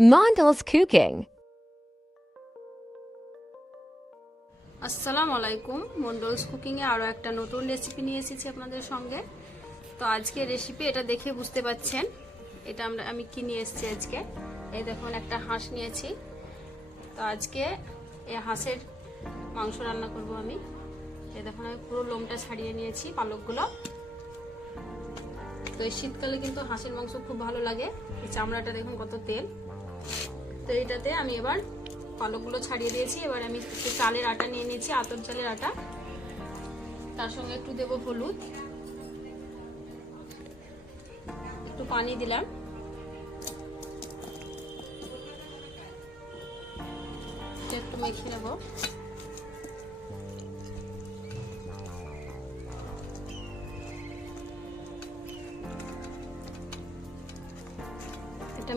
Mondell's Cooking. আসসালামু আলাইকুম। মন্ডলস কুকিংয়ে আরও একটা নতুন রেসিপি নিয়ে এসেছি আপনাদের সঙ্গে। তো আজকে রেসিপি এটা দেখে বুঝতে পাচ্ছেন। এটা আমরা, আমি কি নিয়ে এসেছি আজকে? এই দেখুন, একটা হাঁস নিয়েছি। তো আজকে এই হাঁসের মাংস রান্না করব আমি। এই দেখুন, আমি পুরো লোমটা ছাড়িয়ে নিয়েছি পালকগুলো। তো এই শীতকালে কিন্তু হাঁসের মাংস খুব ভালো লাগে। এই চামড়াটা দেখুন কত তেল। তো এটাতে আমি এবার পালকগুলো ছাড়িয়ে দিয়েছি। এবার আমি একটু চালের আটা নিয়ে নিয়েছি আতর চালের আটা। তার সঙ্গে একটু দেব হলুদ। একটু পানি দিলাম। একটু মেখে নেব।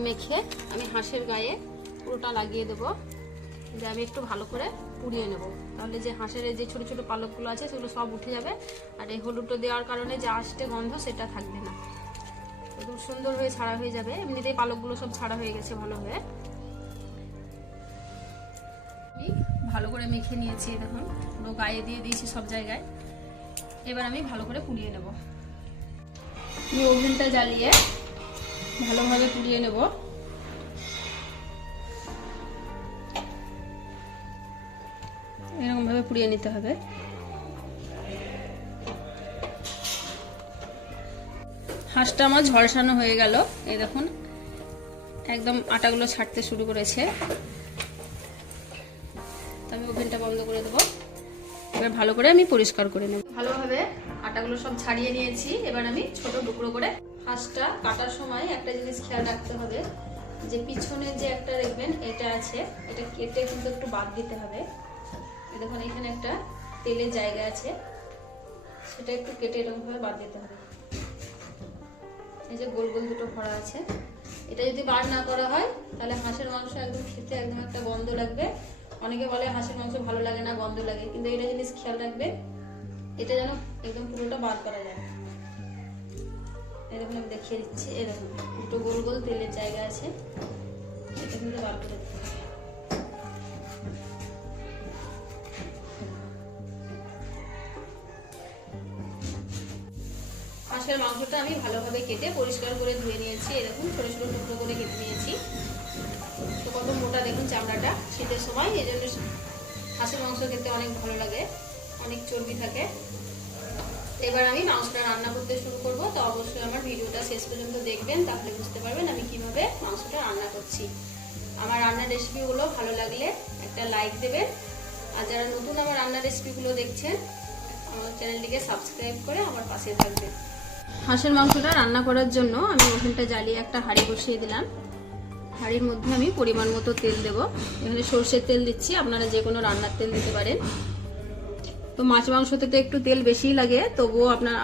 মেখে আমি হাঁসের গায়ে পুরোটা লাগিয়ে দেবো। যে আমি একটু ভালো করে পুড়িয়ে নেব। তাহলে যে হাঁসের যে ছোটো ছোটো পালকগুলো আছে, সেগুলো সব উঠে যাবে। আর এই হলুদটা দেওয়ার কারণে যে আষ্টে গন্ধ, সেটা থাকবে না। একদম সুন্দর হয়ে ছাড়া হয়ে যাবে। এমনিতেই পালকগুলো সব ছাড়া হয়ে গেছে ভালো হয়ে। ভালো করে মেখে নিয়েছি দেখুন। পুরো গায়ে দিয়ে দিয়েছি সব জায়গায়। এবার আমি ভালো করে পুড়িয়ে নেব। আমি ওভেনটা জ্বালিয়ে ভালোভাবে পুড়িয়ে নেব। এরকম ভাবে পুড়িয়ে নিতে হবে। হাঁসটা আমার ঝলসানো হয়ে গেল। এই দেখুন, একদম আটাগুলো ছাড়তে শুরু করেছে। আমি ওভেনটা বন্ধ করে দেবো। এবার ভালো করে আমি পরিষ্কার করে নেব। ভালোভাবে আটাগুলো সব ছাড়িয়ে নিয়েছি। এবার আমি ছোট টুকরো করে হাঁসটা কাটার সময় একটা জিনিস খেয়াল রাখতে হবে। যে পিছনে যে একটা দেখবেন, এটা আছে। এটা কেটে কিন্তু একটু বাদ দিতে হবে। দেখুন, এখানে একটা তেলের জায়গা আছে। সেটা একটু কেটে এরকমভাবে বাদ দিতে হবে। এই যে গোল গোল দুটো ভরা আছে। এটা যদি বার না করা হয়, তাহলে হাঁসের মাংস একদম খেতে একদম একটা গন্ধ লাগবে। অনেকে বলে হাঁসের মাংস ভালো লাগে না, গন্ধ লাগে। কিন্তু এটা জিনিস খেয়াল রাখবে, এটা যেন একদম পুরোটা বার করা যায়। এরকম আমি দেখিয়ে দিচ্ছি। এরকম, দুটো গোল গোল তেলের জায়গা আছে। এটা কিন্তু বার করে হাঁসের মাংসটা আমি ভালোভাবে কেটে পরিষ্কার করে ধুয়ে নিয়েছি। এরকম ছোটো ছোটো টুকরো করে কেটে নিয়েছি। তো কত মোটা দেখুন চামড়াটা। শীতের সময় এই জন্য হাঁসের মাংস খেতে অনেক ভালো লাগে, অনেক চর্বি থাকে। এবার আমি মাংসটা রান্না করতে শুরু করব। তো অবশ্যই আমার ভিডিওটা শেষ পর্যন্ত দেখবেন, তাহলে বুঝতে পারবেন আমি কীভাবে মাংসটা রান্না করছি। আমার রান্নার রেসিপিগুলো ভালো লাগলে একটা লাইক দেবেন। আর যারা নতুন আমার রান্নার রেসিপিগুলো দেখছেন, আমার চ্যানেলটিকে সাবস্ক্রাইব করে আমার পাশে থাকবেন। হাঁসের মাংসটা রান্না করার জন্য আমি ওভেনটা জ্বালিয়ে একটা হাঁড়ি বসিয়ে দিলাম। হাঁড়ির মধ্যে আমি পরিমাণ মতো তেল দেব। এখানে সর্ষের তেল দিচ্ছি, আপনারা যে কোনো রান্নার তেল দিতে পারেন। তো মাছ মাংসতে তো একটু তেল বেশিই লাগে, তবুও আপনারা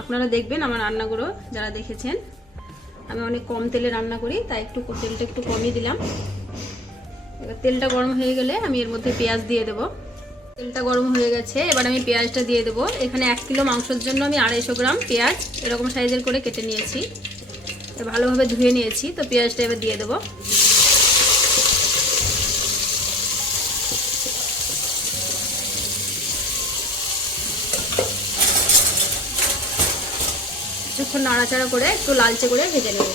আপনারা দেখবেন আমার রান্নাগুলো যারা দেখেছেন। আমি অনেক কম তেলে রান্না করি, তাই একটু তেলটা একটু কমই দিলাম। এবার তেলটা গরম হয়ে গেলে আমি এর মধ্যে পেঁয়াজ দিয়ে দেবো। তেলটা গরম হয়ে গেছে, এবার আমি পেঁয়াজটা দিয়ে দেবো। এখানে এক কিলো মাংসের জন্য আমি আড়াইশো গ্রাম পেঁয়াজ এরকম সাইজের করে কেটে নিয়েছি। এবার ভালোভাবে ধুয়ে নিয়েছি, তো পেঁয়াজটা এবার দিয়ে দেবো। কিছুক্ষণ নাড়াচাড়া করে একটু লালচে করে ভেজে নেব।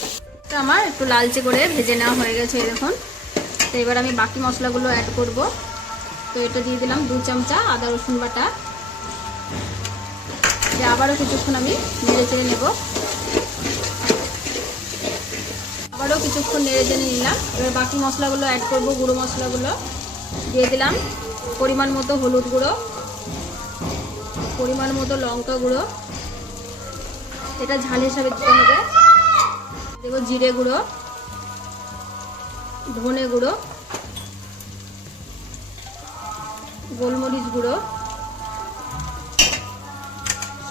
তো আমার একটু লালচে করে ভেজে নেওয়া হয়ে গেছে এরকম। তো এবার আমি বাকি মশলাগুলো অ্যাড করব। তো এটা দিয়ে দিলাম দু চামচা আদা, রসুন বাটা। আবারও কিছুক্ষণ আমি নেড়ে চেড়ে নেব। আবারও কিছুক্ষণ নেড়ে চেড়ে নিলাম। এবার বাকি মশলাগুলো অ্যাড করব, গুঁড়ো মশলাগুলো। দিয়ে দিলাম পরিমাণ মতো হলুদ গুঁড়ো, পরিমাণ মতো লঙ্কা গুঁড়ো। এটা ঝাল হিসাবে দিতে হবে। দেবো জিরে গুঁড়ো, ধনে গুঁড়ো। গোলমরিচ গুঁড়ো।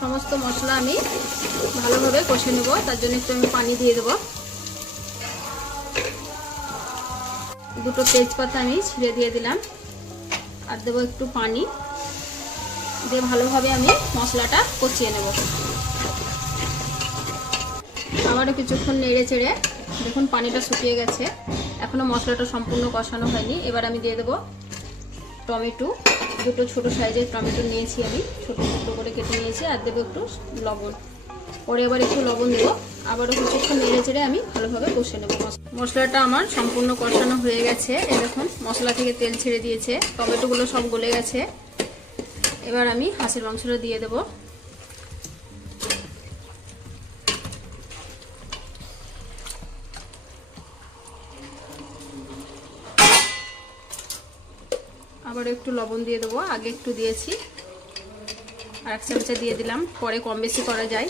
সমস্ত মশলা আমি ভালোভাবে কষে নেব, তার জন্য একটু আমি পানি দিয়ে দেবো। দুটো তেজপাতা আমি ছিঁড়ে দিয়ে দিলাম, আর দেবো একটু পানি দিয়ে ভালোভাবে আমি মশলাটা কষিয়ে নেব। আবারও কিছুক্ষণ নেড়ে চেড়ে দেখুন পানিটা শুকিয়ে গেছে, এখনও মশলাটা সম্পূর্ণ কষানো হয়নি, এবার আমি দিয়ে দেবো টমেটো, দুটো ছোট সাইজের টমেটো নিয়েছি আমি। ছোটো ছোটো করে কেটে নিয়েছি আর দেবো একটু লবণ। পরে আবার একটু লবণ দেবো। আবারও কিছুক্ষণ নেড়ে চেড়ে আমি ভালোভাবে কষে নেব। মশ- মশলাটা আমার সম্পূর্ণ কষানো হয়ে গেছে। এরকম মশলা থেকে তেল ছেড়ে দিয়েছে। টমেটোগুলো সব গলে গেছে। এবার আমি হাঁসের মাংসটা দিয়ে দেবো। আবার একটু লবণ দিয়ে দেবো, আগে একটু দিয়েছি। আর এক চামচা দিয়ে দিলাম, পরে কম বেশি করা যায়।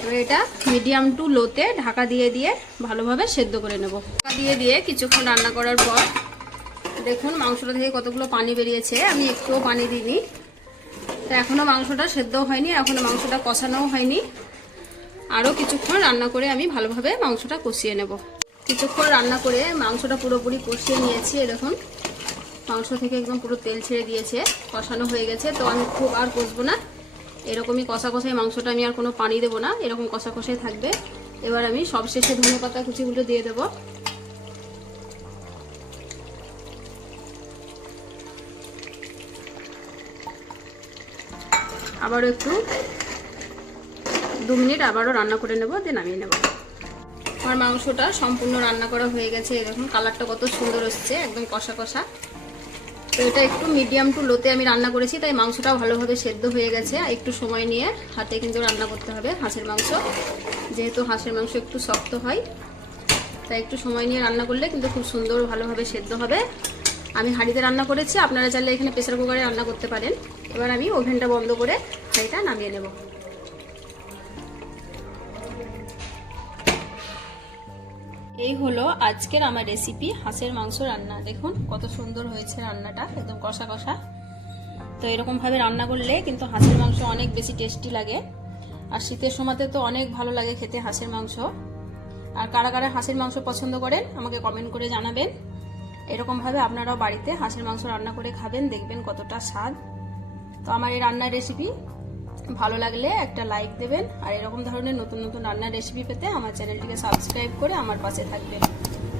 এবার এটা মিডিয়াম টু লোতে ঢাকা দিয়ে দিয়ে ভালোভাবে সেদ্ধ করে নেব। ঢাকা দিয়ে দিয়ে কিছুক্ষণ রান্না করার পর, দেখুন মাংসটা থেকে কতগুলো পানি বেরিয়েছে, আমি একটুও পানি দিইনি। তো এখনও মাংসটা সেদ্ধ হয়নি এখনও মাংসটা কষানোও হয়নি। আরও কিছুক্ষণ রান্না করে আমি ভালোভাবে মাংসটা কষিয়ে নেব। কিছুক্ষণ রান্না করে মাংসটা পুরোপুরি কষিয়ে নিয়েছি দেখুন। মাংস থেকে একদম পুরো তেল ছেড়ে দিয়েছে, কষানো হয়ে গেছে, তো আমি খুব আর কষবো না। এরকমই কষা কষাই মাংসটা আমি আর কোনো পানি দেবো না, এরকম কষা কষাই থাকবে। এবার আমি সবশেষে ধনে পাতা কুচিগুলো দিয়ে দেবো। আবারও একটু দু মিনিট আবারও রান্না করে নেব, দিয়ে নামিয়ে নেব। আমার মাংসটা সম্পূর্ণ রান্না করা হয়ে গেছে দেখুন কালারটা কত সুন্দর হচ্ছে একদম কষা কষা। তো এটা একটু মিডিয়াম টু লোতে আমি রান্না করেছি, তাই মাংসটাও ভালোভাবে সেদ্ধ হয়ে গেছে। একটু সময় নিয়ে হাতে কিন্তু রান্না করতে হবে হাঁসের মাংস। যেহেতু হাঁসের মাংস একটু শক্ত হয়, তাই একটু সময় নিয়ে রান্না করলে কিন্তু খুব সুন্দর ভালোভাবে সেদ্ধ হবে। আমি হাঁড়িতে রান্না করেছি, আপনারা চাইলে এখানে প্রেসার কুকারে রান্না করতে পারেন। এবার আমি ওভেনটা বন্ধ করে হাঁড়িটা নামিয়ে নেব। এই হলো আজকের আমার রেসিপি হাঁসের মাংস রান্না। দেখুন কত সুন্দর হয়েছে রান্নাটা, একদম কষা কষা। তো এরকমভাবে রান্না করলে কিন্তু হাঁসের মাংস অনেক বেশি টেস্টি লাগে। আর শীতের সময়তে তো অনেক ভালো লাগে খেতে হাঁসের মাংস। আর কারা কারা হাঁসের মাংস পছন্দ করেন, আমাকে কমেন্ট করে জানাবেন। এরকমভাবে আপনারাও বাড়িতে হাঁসের মাংস রান্না করে খাবেন, দেখবেন কতটা স্বাদ। তো আমার এই রান্নার রেসিপি ভালো লাগলে একটা লাইক দেবেন। আর এরকম ধরনের নতুন নতুন রান্নার রেসিপি পেতে আমার চ্যানেলটিকে সাবস্ক্রাইব করে আমার পাশে থাকবেন।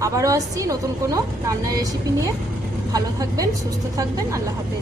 আবারও আসছি নতুন কোনো রান্নার রেসিপি নিয়ে। ভালো থাকবেন, সুস্থ থাকবেন, আল্লাহ হাফেজ।